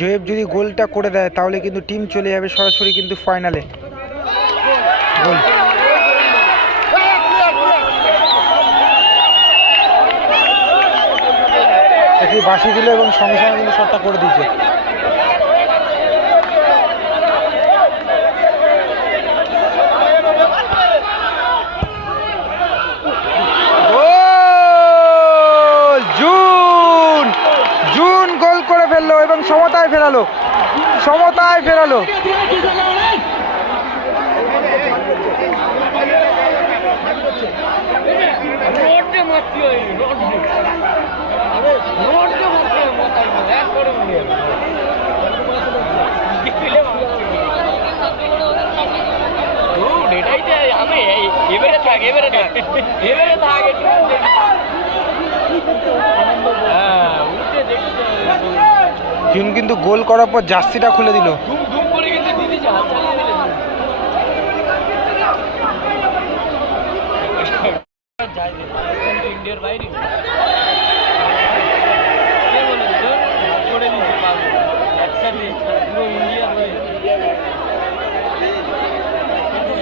জয়েব যদি গোলটা করে দেয়, তাহলে কিন্তু টিম চলে যাবে সরাসরি কিন্তু ফাইনালে। গোল। বাসি দিল এবং সঙ্গে সঙ্গে কিন্তু শটটা করে দিয়েছে গোল জুন জুন গোল করে ফেলল এবং সমতায় ফেরালো। সমতায় ফেরালো। এবারে থাক এবারে থাক। এবারে থাক। হ্যাঁ। জুন কিন্তু গোল করার পর জার্সিটা খুলে দিল। ফাউল ধুম করে কিন্তু দিদি যা হাত চালিয়ে দিলে যাই রে, পাকিস্তান তো ইন্ডিয়ার বাইরে কে বলে তো হাত করে দিয়েছে পাগল একসাথে পুরো ইন্ডিয়ার বাইরে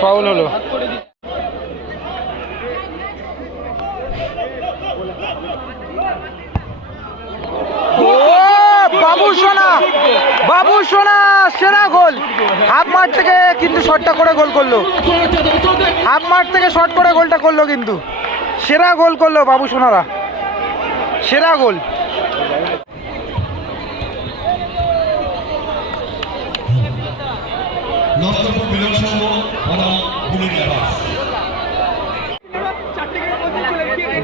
ফাউল হলো হাত করে দিয়েছে ও বাবু সোনা বাবু সোনা, সেরা গোল। হাফ মাঠ থেকে কিন্তু শটটা করে গোল করল। হাফ মাঠ থেকে শট করে গোলটা করল কিন্তু। সেরা গোল করল বাবু সোনারা। সেরা গোল।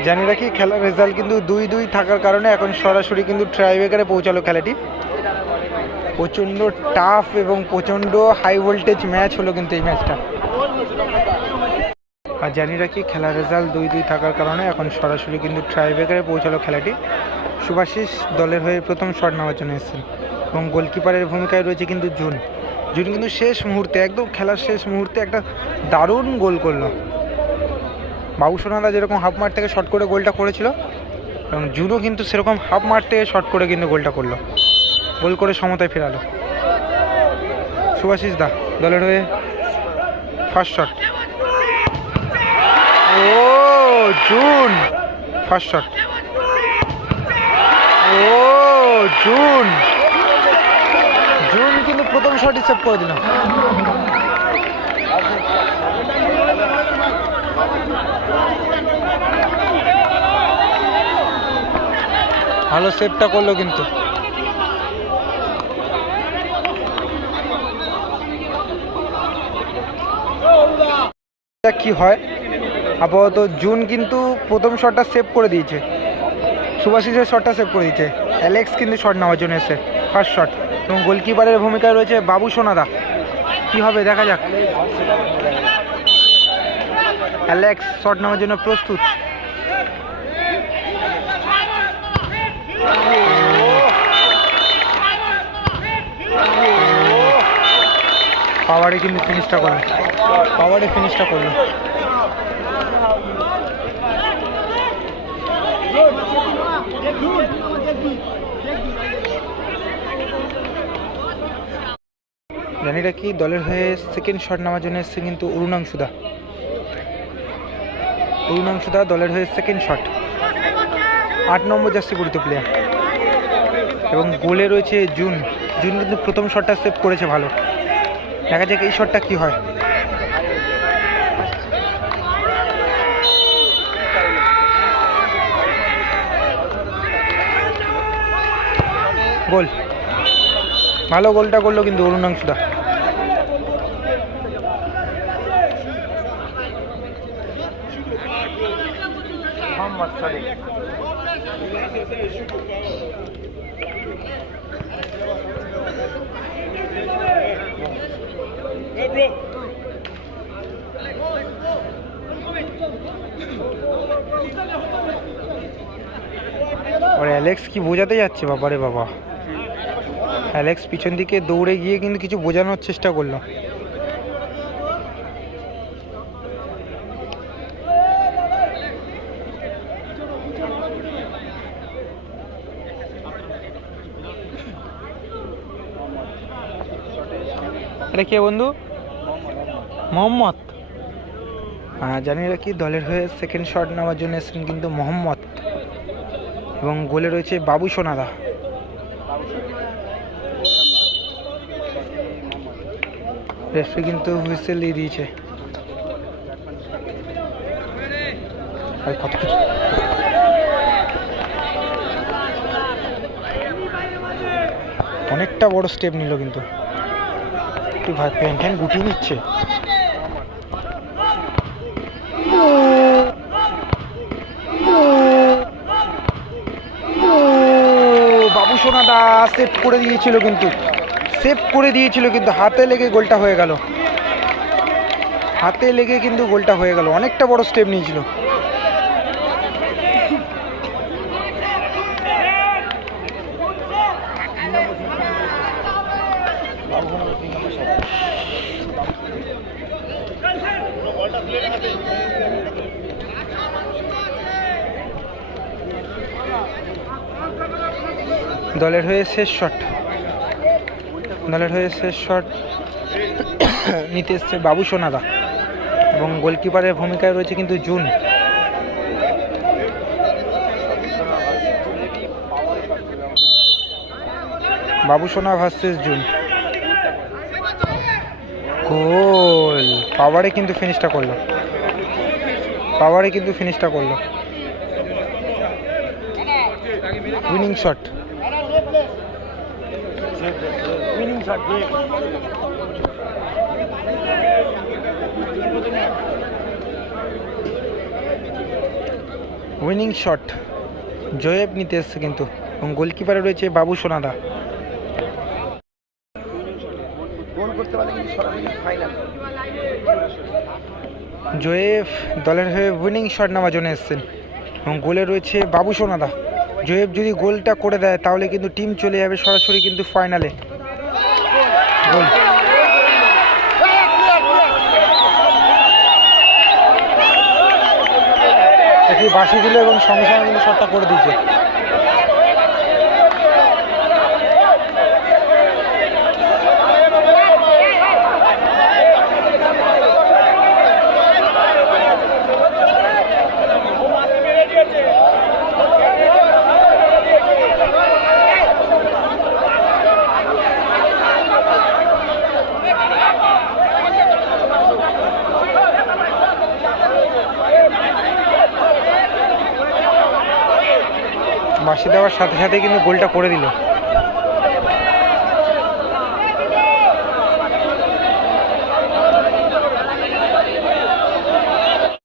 জানি রাখি খেলার রেজাল্ট কিন্তু দুই দুই থাকার কারণে এখন সরাসরি কিন্তু ট্রাইবেকারে পৌঁছালো খেলাটি। প্রচণ্ড টাফ এবং প্রচণ্ড হাই ভোল্টেজ ম্যাচ হলো কিন্তু এই ম্যাচটা আর জানি রাখি খেলার রেজাল্ট দুই দুই থাকার কারণে এখন সরাসরি কিন্তু ট্রাইবেকারে পৌঁছালো খেলাটি। সুভাশিস দলের হয়ে প্রথম শট নেওয়ার জন্য এসেছেন এবং গোলকিপারের ভূমিকায় রয়েছে কিন্তু জুন। জুন কিন্তু শেষ মুহূর্তে, একদম খেলার শেষ মুহূর্তে একটা দারুণ গোল করল। বাবু সোনাদা যেরকম হাফ মাঠ থেকে শট করে গোলটা করেছিল, এবং জুনও কিন্তু সেরকম হাফ মাঠ থেকে শট করে কিন্তু গোলটা করল। গোল করে সমতায় ফেরালো। সুভাশিস দা, দলের হয়ে ফার্স্ট শট ও, জুন ফার্স্ট শট ও, জুন। জুন কিন্তু প্রথম শটই সেভ করে দিল। ভালো সেভটা করল কিন্তু। এটা কি হয়? আপাতত জুন কিন্তু প্রথম শটটা সেভ করে দিয়েছে। সুভাশিসের শটটা সেভ করে দিয়েছে। অ্যালেক্স কিন্তু শট নেওয়ার জন্য এসে ফার্স্ট শট এবং গোলকিপারের ভূমিকায় রয়েছে বাবু সোনাদা। কি হবে দেখা যাক। অ্যালেক্স শট নেওয়ার জন্য প্রস্তুত। পাওয়ারে কিন্তু ফিনিশটা করল পাওয়ারে ফিনিশটা করল জানি কি দলের হয়ে সেকেন্ড শট নেওয়ার জন্য এসছে কিন্তু অরুণাংশুদা অরুণাংশুদা দলের হয়ে সেকেন্ড শট আট নম্বর জার্সি পরিত প্লেয়ার এবং গোলে রয়েছে জুন। জুন কিন্তু প্রথম শটটা সেভ করেছে ভালো। দেখা যাক এই শটটা কি হয়। গোল। ভালো গোলটা করল কিন্তু অরুণাংশুদা। আর অ্যালেক্স কি বোঝাতে যাচ্ছে বাবারে বাবা? অ্যালেক্স পিছন দিকে দৌড়ে গিয়ে কিন্তু কিছু বোঝানোর চেষ্টা করল। এটা কে বন্ধু? মোহাম্মদ। জানি রাখি দলের হয়ে সেকেন্ড শট নেওয়ার জন্য এসেছেন কিন্তু মোহাম্মদ? এবং গোলে রয়েছে বাবু সোনাদা রেফারি কিন্তু হুইসেল দিয়ে দিয়েছে। অনেকটা বড় স্টেপ নিল কিন্তু। তুই ভাই প্যান গুটিয়ে নিচ্ছে। বাবু সেভ করে দিয়েছিল কিন্তু। সেভ করে দিয়েছিল কিন্তু হাতে লেগে গোলটা হয়ে গেল। হাতে লেগে কিন্তু গোলটা হয়ে গেল। অনেকটা বড় স্টেপ নিয়েছিল। দলের হয়ে শেষ শট দলের হয়ে শেষ শট নিতে এসছে বাবু সোনাদা এবং গোলকিপারের ভূমিকায় রয়েছে কিন্তু জুন। বাবু সোনা ভার্সেস জুন। গোল। পাওয়ারে কিন্তু ফিনিশটা করল। পাওয়ারে কিন্তু ফিনিশটা করল। উইনিং শট উইনিং শট জয়েব নিতে এসছে কিন্তু এবং গোলকিপারে রয়েছে বাবু সোনাদা। গোল করতে পারলে কিন্তু সরাসরি ফাইনাল জয়েব দলের হয়ে উইনিং শট নেওয়ার জন্য এসছেন এবং গোলে রয়েছে বাবু সোনাদা। জয়েব যদি গোলটা করে দেয়, তাহলে কিন্তু টিম চলে যাবে সরাসরি কিন্তু ফাইনালে। গোল। বাসি দিল এবং সঙ্গে সঙ্গে কিন্তু শটটা করে দিয়েছে। বাসি দেওয়ার সাথে সাথে কিন্তু গোলটা করে দিল।